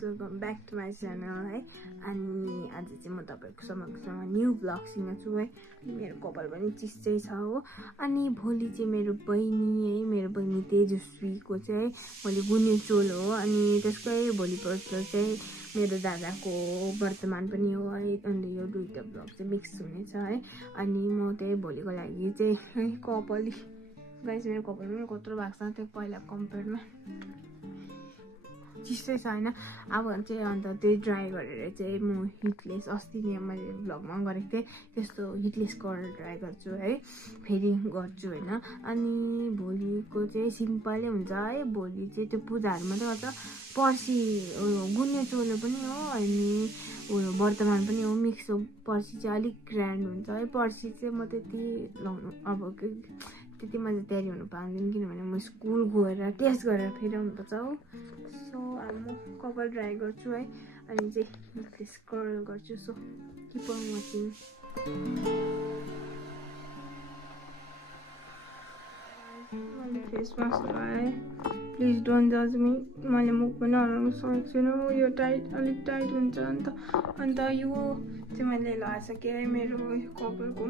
Welcome back to my channel है अनि आज चाहिँ म तपाईहरुको समक्षमा न्यू भ्लगसँग छु है मेरो कपाल पनि चिसै छ हो अनि भोलि चाहिँ मेरो बहिनी तेजस्वीको चाहिँ मैले गुन्युचोल हो अनि त्यसकै भोलिपल्ट चाहिँ मेरो दादाको वर्तमान पनि हो है अनि यो दुईटा भ्लग चाहिँ मिक्स हुनेछ है अनि म चाहिँ भोलिको लागि चाहिँ है कपाल गाइस मेरो कपाल पनि कत्रो भएको छ त्यो पहिला कम्पेयरमा चिसै छ हैन अब चाहिँ अन्त त्यही ट्राई गरेर चाहिँ म हिटलेस अस्ति नै मैले भ्लगमा गरेको थिएँ त्यस्तो हिटलेस गरेर ट्राई गर्छु है फेरि गर्छु हैन अनि भोलिको चाहिँ सिम्पलै हुन्छ है भोलि चाहिँ त्यो पूजाहरु मात्रै गर्छ पर्सि गुन्युचोलो पनि हो अनि वर्तमान पनि हो मिक्स हो पर्सि चाहिँ अलिक ग्रान्ड हुन्छ है पर्सि चाहिँ म त्यति लाउनु अब त्यति मजा तयारी हुनु पाउँदैन किनभने म स्कुल गएर टेस्ट गरेर फेरि आउनुपर्छ हो सो अब म कपाल ड्राई गर्छु है अनि चाहिँ फेस कर्ल गर्छु सो किप अन वाचिङ मैले फेस मास्क लगाएँ प्लिज डोन्ट जज मी मैले मुख पनि हराउनु सकेको छुइनँ यो टाइट अलिक टाइट हुन्छ अन्त यो चाहिँ मैले लगाइसकेँ मेरो कपालको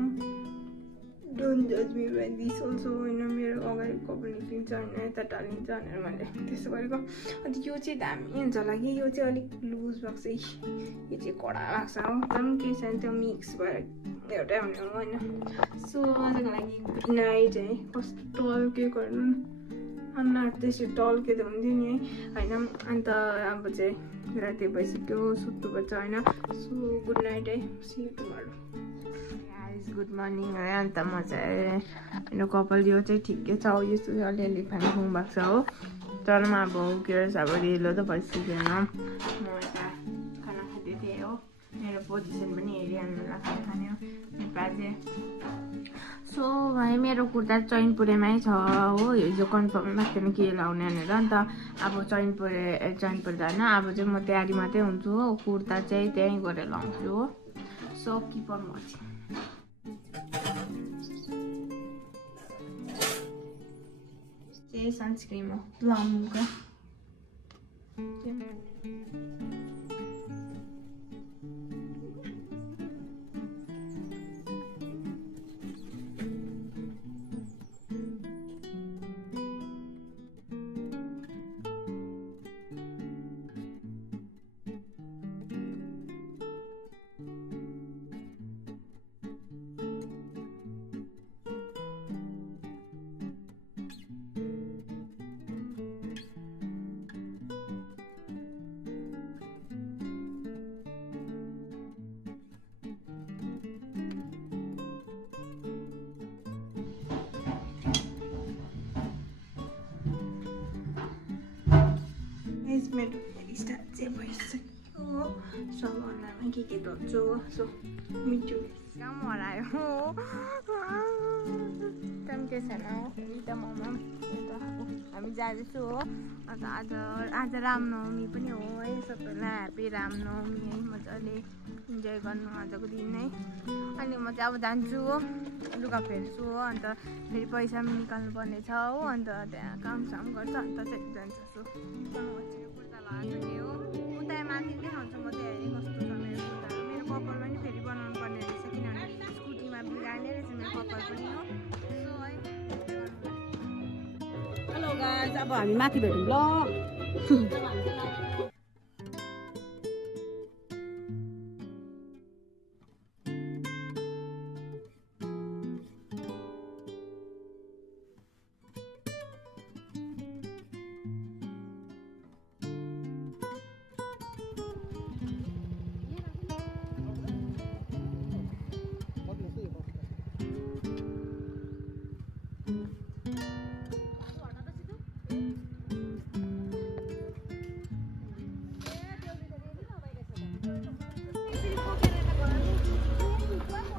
डोन्ट जज मी बाई दिस अल्सो होइन मेरो अगाडि कपाल निक्लिन्छ होइन यता टालिन्छ भनेर मैले त्यसो गरेको अन्त यो चाहिँ दामी हुन्छ होला कि यो चाहिँ अलिक लुज भएको छ यो चाहिँ कडा भएको छ हो तर केही छैन त्यो मिक्स भएर एउटै हुने हो होइन सो आजको लागि गुड नाइट है कस्तो टल्के गर्नु अनुहार त्यसरी टल्के त हुन्थ्यो नि है होइन अन्त अब चाहिँ राति भइसक्यो सुत्नुपर्छ होइन सो गुड नाइट है see you tomorrow good morning है अन्त म चाहिँ मेरो कपाल यो चाहिँ ठिकै छ हो यस्तो अलिअलि फ्याङफुङ भएको छ हो तर म अब के अब रेलो त भइसकेन म यता खाना खाँदै थिएँ हो मेरो पोजिसन पनि हेरिहाल्नु लाग्छ खाने नेपाली सो भाइ मेरो कुर्ता चैनपुरेमै छ हो हिजो कन्फर्म भएको थिएन के लाउने भनेर अन्त अब चैनपुरे होइन अब चाहिँ म तयारी मात्रै हुन्छु हो कुर्ता चाहिँ त्यहीँ गएर लाउँछु हो सो किप अन वाचिङ चाहिँ सनस्क्रिन हो प्लमको मेरो हेयर स्टाइल चाहिँ भइसक्यो सब अनुहारमा के धोन्छु हो सो मिठो काम हरायो टाइम के छैन हो यता ममा हामी जाँदैछु हो अन्त आज रामनवमी पनि हो है सबैलाई ह्याप्पी रामनवमी है मजाले इन्जोय गर्नु आजको दिन नै अनि म चाहिँ अब जान्छु हो लुगा फेर्छु हो अन्त फेरि पैसा पनि निकाल्नु पर्ने छ हो अन्त त्यहाँ कामसाम गर्छ अन्त चाहिँ जान्छ सो कुर्ता लगाएको हो उता माथि देखाउँछु म चाहिँ कस्तो छ मेरो कुर्ता मेरो कपाल पनि फेरि बनाउनु पर्ने रहेछ किनभने स्कुटीमा बिगार्ने रहेछ मेरो कपाल पनि हो सो है हेलो गाइस अब हामी माथि भेटौँ ल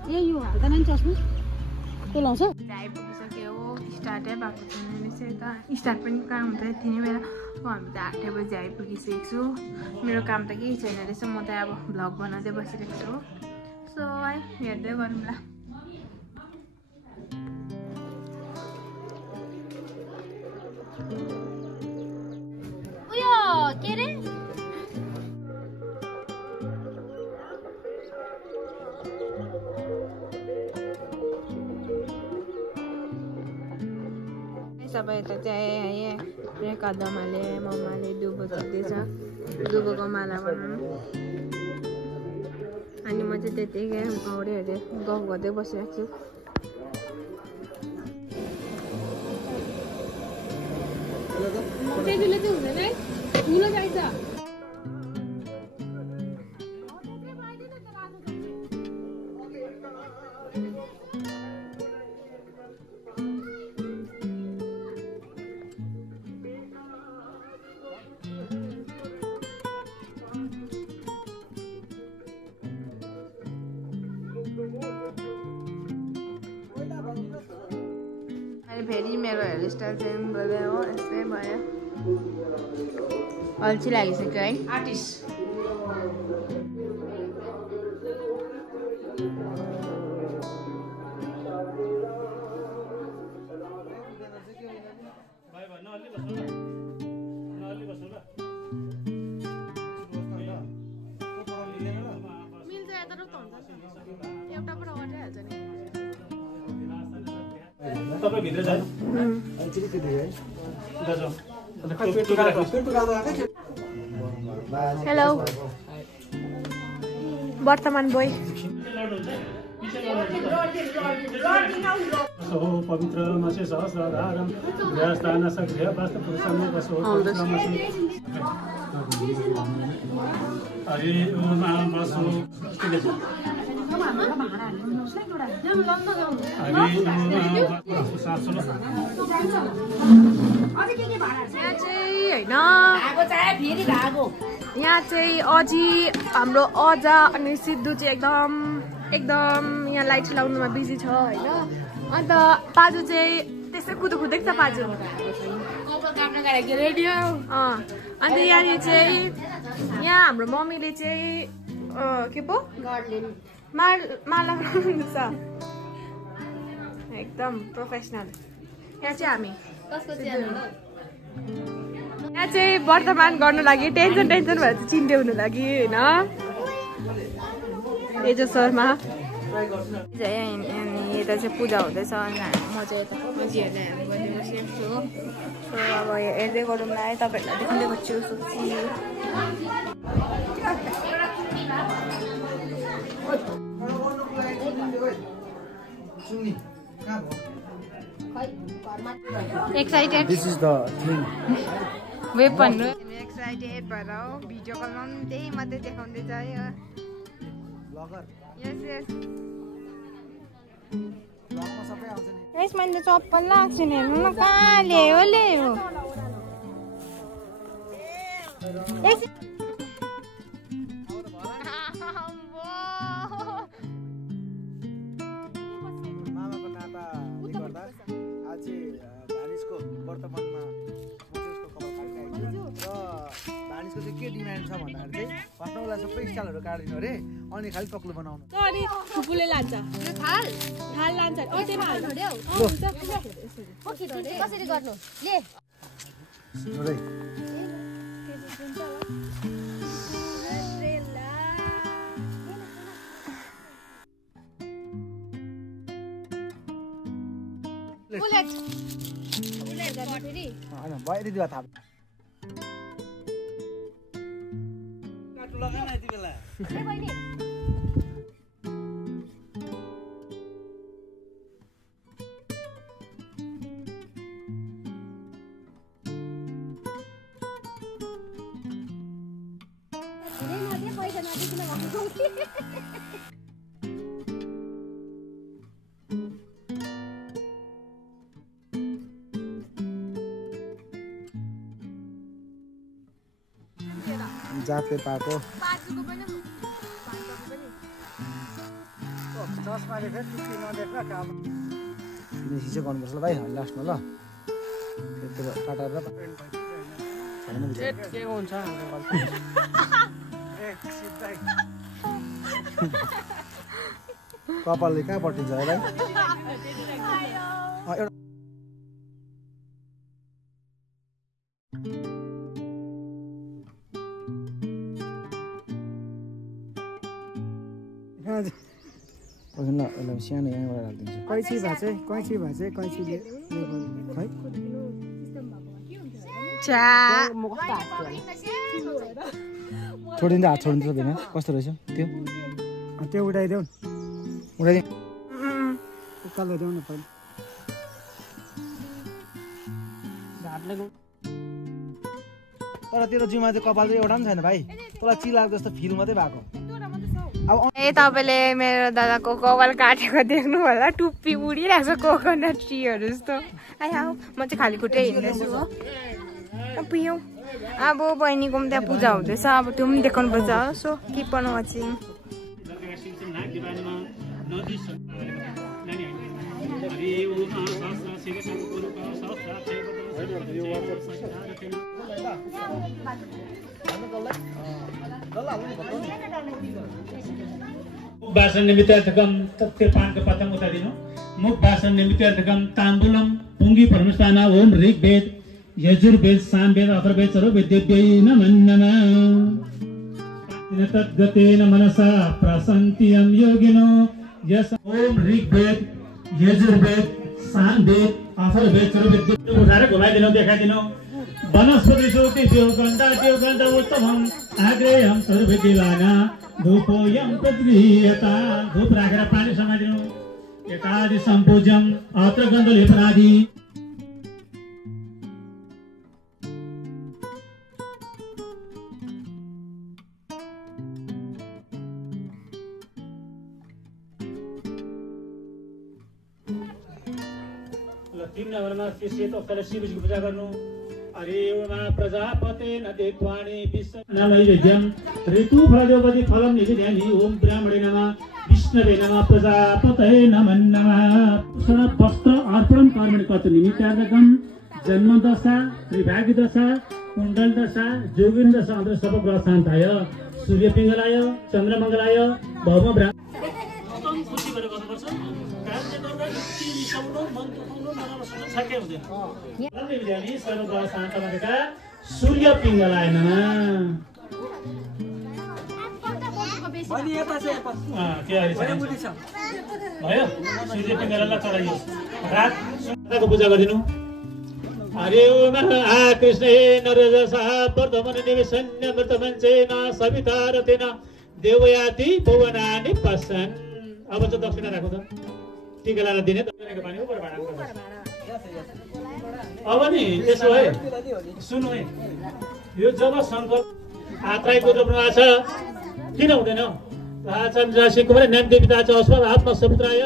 यही हो हाल्दैन नि चस्मा त्यो लाउँछ आइपुगिसक्यो हो स्टार्टै भएको छैन रहेछ यता स्टार्ट पनि कहाँ हुन्छ यति नै बेला हामी त 8 बजी आइपुगिसकेको छु मेरो काम त केही छैन रहेछ म त अब भ्लग बनाउँदै बसिरहेको छु सो है हेर्दै गरौँला उयो के रे सबै यता चाहिँ रेखा दमाले मम्माले दुबो छर्दैछ दुबोको माला बनाउनु अनि म चाहिँ त्यतिकै औरेहरूले गफ गर्दै बसिरहेको छु त्यतिले चाहिँ हुँदैन है ठुलो चाहिन्छ फेरि मेरो हेयरस्टाइल चाहिँ गयो हो यस्तै भयो अल्छी लागिसक्यो है आर्टिस्ट तपाईं भित्र जानु हेलो वर्तमान बोय पवित्र मासे सहस्रधारम व्यास्थान सग्रह वास्तु पुरुषम वसो हरि ओम वसो यहाँ चाहिँ अझी हाम्रो अजा अनि सिद्धु चाहिँ एकदम यहाँ लाइट लाउनुमा बिजी छ होइन अन्त पाजु चाहिँ त्यसै कुदेको छ पाजु अन्त यहाँनिर चाहिँ यहाँ हाम्रो मम्मीले चाहिँ के पो माला बनाउनुहुन्छ एकदम प्रोफेसनल यहाँ चाहिँ हामी यहाँ चाहिँ वर्तमान गर्नु लागि टेन्सन भएर चाहिँ चिन्डे हुनु लागि होइन एजो शर्मा यता चाहिँ पूजा हुँदैछ अनि म चाहिँ यता मजीहरूलाई हेर्नु गर्ने बसेको छु अब हेर्दै गरौँला है तपाईँहरूलाई देखाउँदै गर्छु excited This is the thing. Weapon excited भएर भिडियो कलमा पनि त्यही मात्रै देखाउँदैछ है यस मैले चप्पल लाग्छ नि हेर्नु न कहाँ ल्यायो वर्तमानमा भानिजको चाहिँ के डिमान्ड छ भन्दाखेरि चाहिँ फर्स्टमा उसलाई सबै स्टाइलहरू काटिदिनु अरे अनि खालि पक्लु बनाउनु अनि फुपूले लान्छ थाल लान्छ कसरी गर्नु ले बाहिर दिवा थाप लगाएन यति बेला जाते पाको चस्माले फेरि टुक्की नदेख्न काम फिनिसिङ चाहिँ गर्नुपर्छ ल भाइ लास्टमा ल त्यो टाटा र के हुन्छ कपालले कहाँ पट्टिन्छ है भाइ ल यसलाई सानो यहाँबाट राखिदिन्छु कैँची भए चाहिँ कैँचीले है छोडिदिन्छ हात छोडिदिन्छ सबैमा कस्तो रहेछ त्यो उठाइदेऊ उठाइदिउँ उकालो देऊ न पहिला तर तेरो जिउमा चाहिँ कपाल चाहिँ एउटा पनि छैन भाइ तँलाई चिलाएको जस्तो फिल मात्रै भएको ए तपाईँले मेरो दादाको कपाल काटेको देख्नु होला टुप्पी उडिरहेको छ कोकोनट ट्रीहरू जस्तो आयो म चाहिँ खाली खुट्टै हिँड्दैछु हो पियौँ अब बहिनीको पनि त्यहाँ पूजा हुँदैछ अब त्यो पनि देखाउनु पर्छ सो किप अन वाचिङ मुखवासन निमित्तार्थकम तथ्य पानको पतम उतादिनु मुखवासन निमित्तार्थकम ताम्बुलम पुंगी परमस्थान ओम ऋग्वेद यजुर्वेद सामवेद अथर्ववेद सर्ववेदेभ्यै नमो नमः तद्गतेन मनसा प्रसन्तियं योगिनो यस ओम ऋग्वेद यजुर्वेद सामवेद अथर्ववेद सर्ववेदेभ्यो उठाएर घुमाइदिनु देखाइदिनु वनस्पति सूक्तिभ्यो गन्धाभ्यो गन्ध उत्तमम् आग्रेयं सर्ववेदिलाना धूपोयं प्रगृह्यता धूप राखेर पानी समाइदिनु एकादि सम्पूज्यम अत्र गन्धलेपनादि तीन नम्बरमा सेतो अक्षरले शिवजीको पूजा गर्नु हरे उमा प्रजापते नदेत्वाणी विश्व नमैवेद्यं ऋतु फलदेवति फलं निवेदयामि ओम ब्राह्मणे नमः विष्णवे नमः प्रजापतये नमो नमः वस्त्र अर्पणं कर्मणि कर्तुं निमित्तार्थकं जन्मदशा त्रिभागी दशा कुण्डल दशा जोगिन दशा अन्त सर्वग्रह शान्ताय सूर्यपिङ्गलाय चन्द्रमङ्गलाय भौम ब्राह्मण सूर्य पिङ्गलाय नमः भयो सूर्य पिङ्गलालाई चढाइयो रातको पूजा गरिदिनु हरे ओम कृष्ण हे नरजसा वर्धमान निवेशन्य मृतमञ्चेन सविता रतेन देवयाति भुवनानि पश्यन् अब चाहिँ दक्षिणा राख्नु त टिकालाई दिने दक्षिणाको पानी उपर भाडा अब नि यसो है सुन्नु है यो जब संकल्प आत्राई गोत्र बनाएको छ किन हुँदैन आचार्य राशि कुमार नाम देवता छ अस्मा आत्मा समुद्राय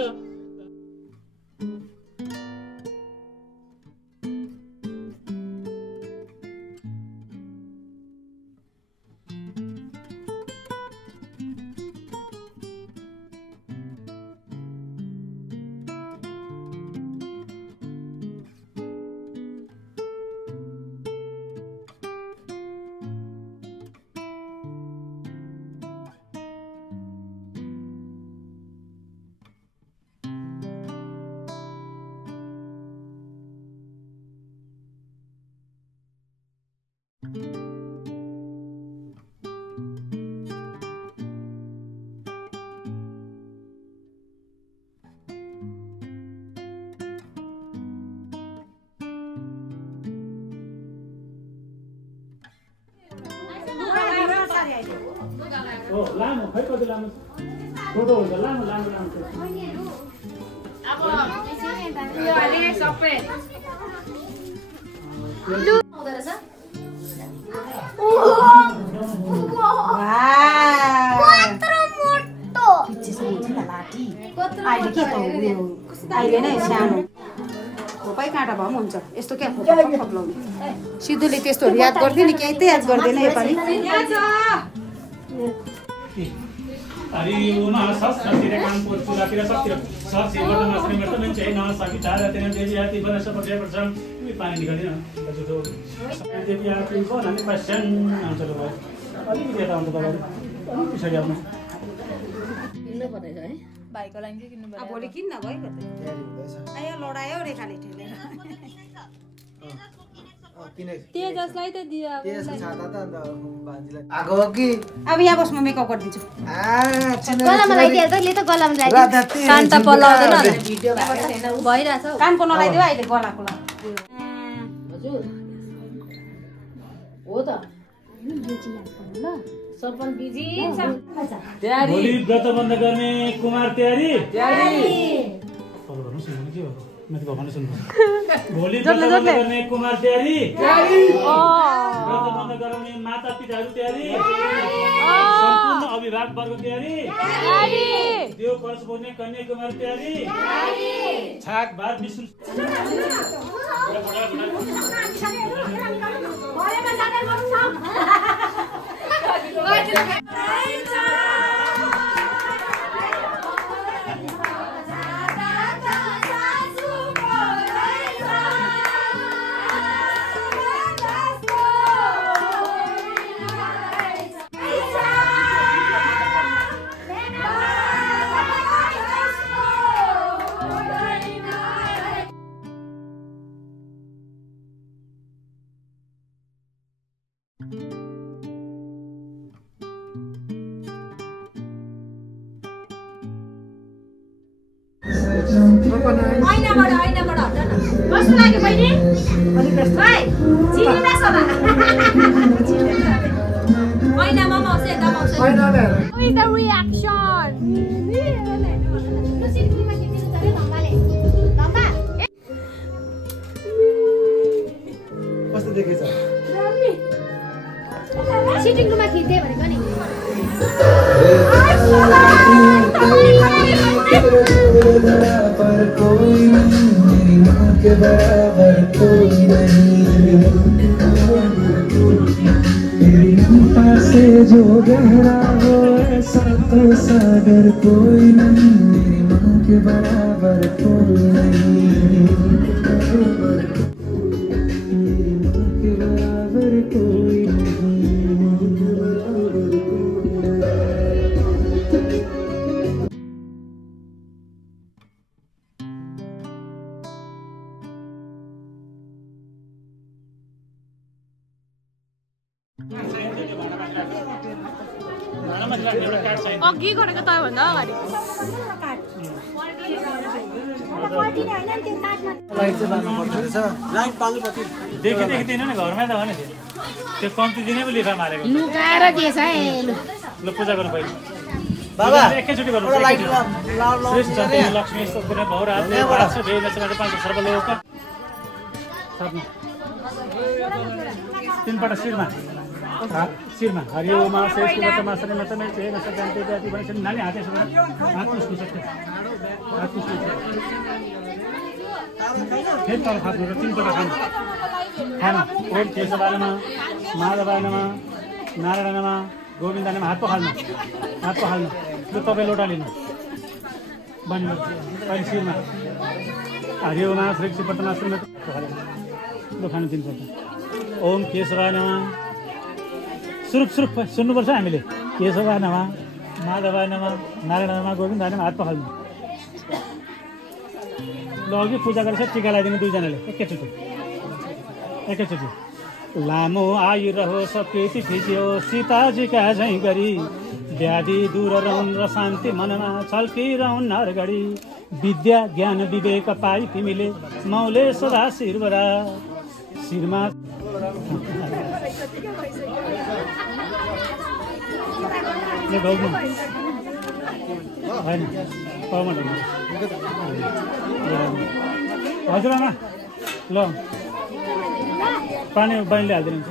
लामो खै कति लामो छोटो हुन्छ लामो लामो लामो अब यो अलि सबै अहिले नै सानो खोपाई काँटा भए पनि हुन्छ यस्तो क्या खप्लाउने सिधुले त्यस्तोहरू याद गर्थ्यो नि केही त याद गर्दैन योपालि हरि ओम सहस्रतिर कामपुर चुरातिर सबतिर सहस्र वर्तमान श्रीमर्तन चाहिँ न सविता रतेन देवी आति वनस पर्या पर्छम यो पानी निकाल्दिन हजुर देवी आति बनाने क्वेशन आन्सर भयो अलिकति यता आउँछ तपाईहरु अलिक पछाडी आउनु किन्नु पर्दैन है भाइको लागि चाहिँ किन्नु पर्छ भोलि किन्न गयो गर्दै आयो लडायो रेखाले ठेलेर तेजसलाई त दियो आगो कि अब यहाँ बस म मेकअप गरिदिन्छु गलामा लगाइदिए त ले त गलामा लगाइदिए शान्त पलाउँदैन भइराछ कानको नलाइदियो अहिले गलाको ल हजुर हो त सरपन बिजी भोलि व्रत बन्द गर्ने कुमार तयारी भोलि व्रत बन्द गर्ने कुमार तयारी व्रत बन्द गराउने माता पिताहरू तयारी सम्पूर्ण अभिभावक वर्ग तयारी देव कलश बोक्ने कन्या कुमार तयारी छाक भात विष्णु ऐनाबाट हट न कस्तो लाग्यो बहिनी भाइ चिनिन सदा ऐनामा मौसे यता मौसे with the reaction कस्तो देखेछ सिटिङ रुममा खिच्दै भनेको नि पर कोई नहीं मेरी माँ के बराबर कोई नहीं तेरी ममता से जो गहरा हो ऐसा तो सागर कोई नहीं मेरी माँ के बराबर कोई नहीं मेरी माँ के बराबर कोई अघि गरेको त भन्दा अगाडि लाइट चाहिँ बाल्नु पर्छ रहेछ लाइट बाल्नु पर्छ देखि दिनु नि घरमा त भने त्यो कम्ती दिने पो लिफा मारेको लुकाएर दिएछ है ल पूजा गर्नु पहिले बाबा एकैचोटि गर्नु लाइट श्रेष्ठ लक्ष्मी यस्तो कुनै भौर हातले पाँच पाँच सर्वलोक तीनपल्ट शिरमा हरि ओम शेषमा श्रीमतमै चेन सजान्ते जाति भनेपछि नानी हात यसो हात पुस्नु सक्छ हात पुस्नु फेरि तल खानु र तीनपल्ट खानु खानु ओम केशवाय नमः माधवाय नमः नारायण नमः गोविन्द नमः हात पो हाल्नु ल तपाईँ लोटा लिनु बन्नु पहिले शिरमा हरि ओम श्रीपटमा श्रीमत ल खानु तीनपल्ट ओम केशवाय नमः सुरुप सुन्नुपर्छ हामीले केशवाय नमः माधवाय नमः नारायण नमः गोविन्द नमः हात पखाल्नु ल अघि पूजा गरेर टिका लगाइदिनु दुईजनाले एकैचोटि लामो आयु रहोस् प्रीति फिच्यो सीताजीका झैँ गरी व्याधि दूर रहन् र शान्ति मनमा छल्किरहन् हर घडी विद्या ज्ञान विवेक पाइ तिमीले मौले सदा शिरमा हजुर आमा ल पानी बहिनीले हालिदिनु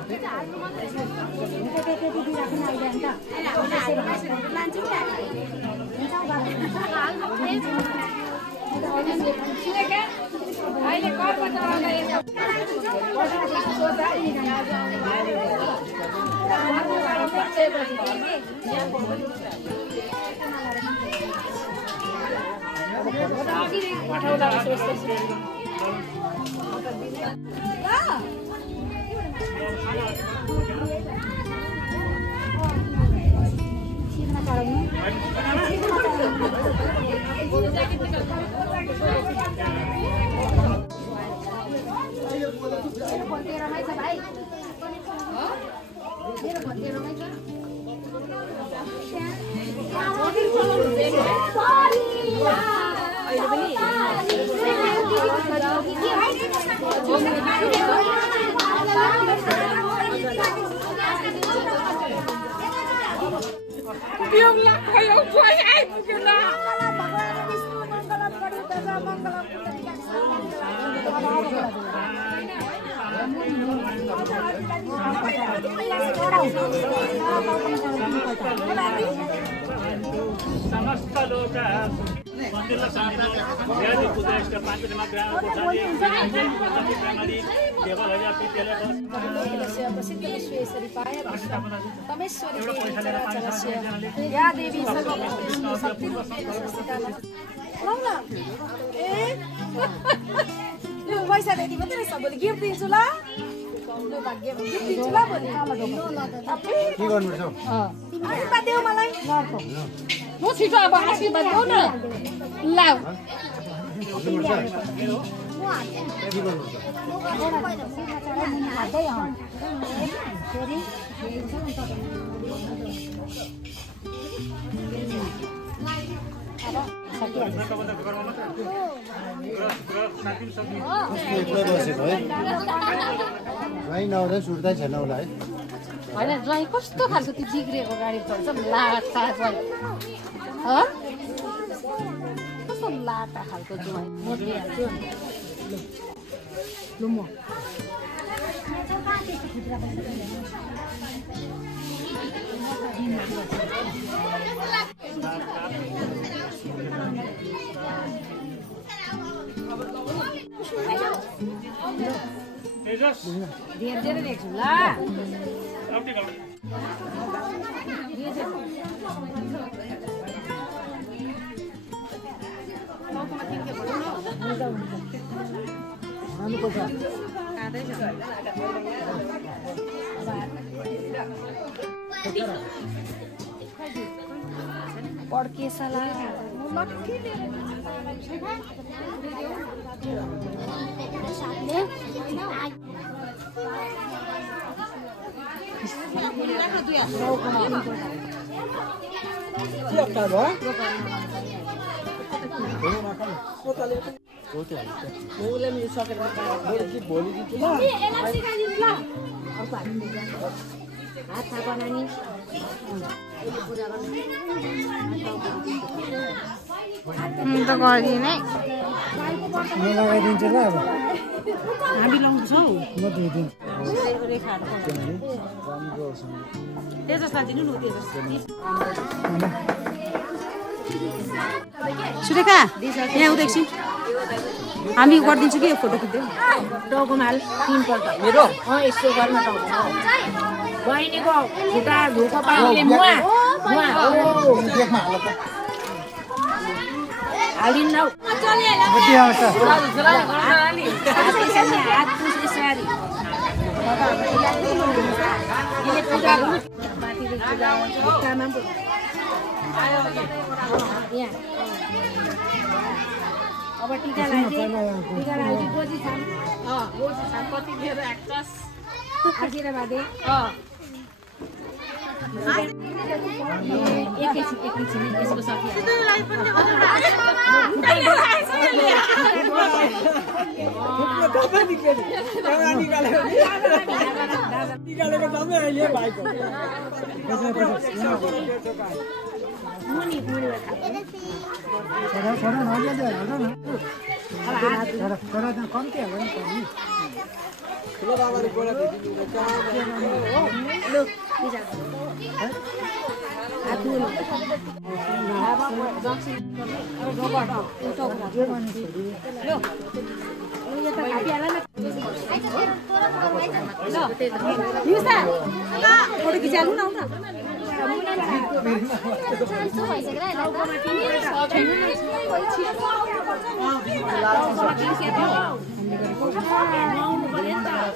समस्त लोक मन्दिरला सामना व्याधि पूजेष्ट पाँचमा ग्राम कोठारी ग्रामरी देवलहरी विद्यालय प्रसिद्ध विश्वेश्वरी पाय तमेश्वरी चराचरस्य या देवी सर्वभूतेषु शक्तिरूपेण संस्थिता यो पैसा दिदी मात्रै रहेछ भोलि गिफ्ट दिन्छु ल ल भाग्य गिफ्ट दिन्छु ल भोलि के गर्नुपर्छ आशीर्वाद देऊ मलाई म छिटो अब आशीर्वाद देऊ न ल नआउँदा सुर्ता छैन होला है होइन ज्वाइँ कस्तो खालको त्यो जिग्रिएको गाडी चल्छ लाटा ज्वाइँ कस्तो लाटा खालको ज्वाइँ म दिइहाल्छु लु म धेरै देख्छु ल पड्के सला हात थापा नानी त गरिदिनै लगाइदिन्छु ल अब हामी लाउँछौँ म दिइदिन्छु तेजस लादिनु न तेजस सुरेखा यहाँ आउँदा एकछिन हामी गरिदिन्छु कि यो फोटो खिच्दै टाउकोमाल 3 पल्ट मेरो यसो गर्न टाउको बहिनीको खुट्टा धोको पानीले मुवा मुवा हालिन् न हात पुस्ने सारी पूजा अब टीका लगाइदिए गोजी छाम कति बेर एक्ट्रेस आशीर्वाद दे एकैछिन यसको साथी फोटो खिचाल्नु न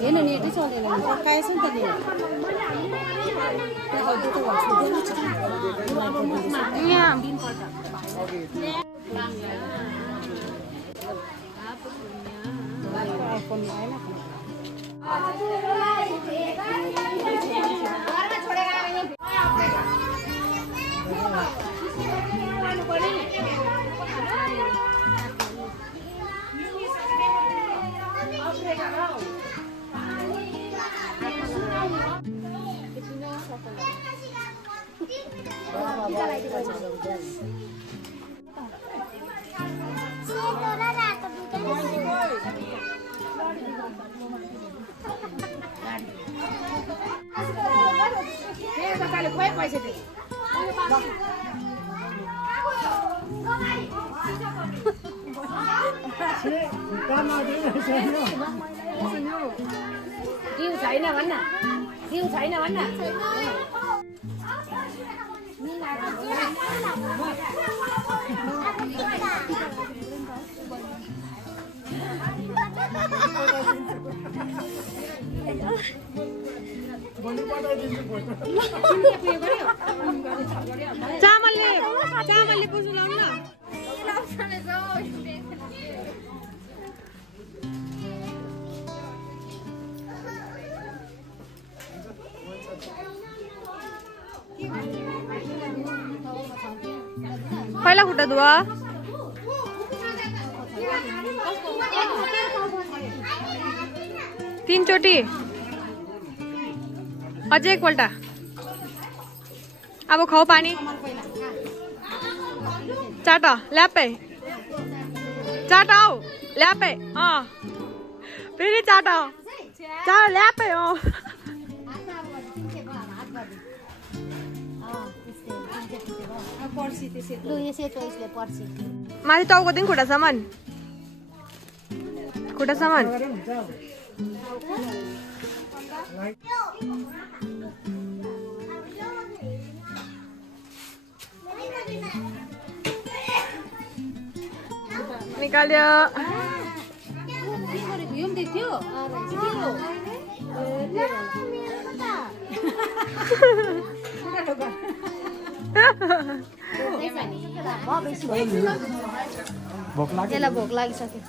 हेर्नु नेटै चल्दैन काएछ नि त नि दिउ छैन भन्न दिउ छैन भन्न चामलले पुज्नु लाउनु न पहिला खुट्टा धुवा तीनचोटि अझै एकपल्ट अब खाऊ पानी चाट ल्यापै चाट आऊ ल्यापै फेरि चाट चाट ल्यापै माथि टाउकोदेखि खुट्टासम्म निकाल्यो त्यसलाई भोक लागिसक्यो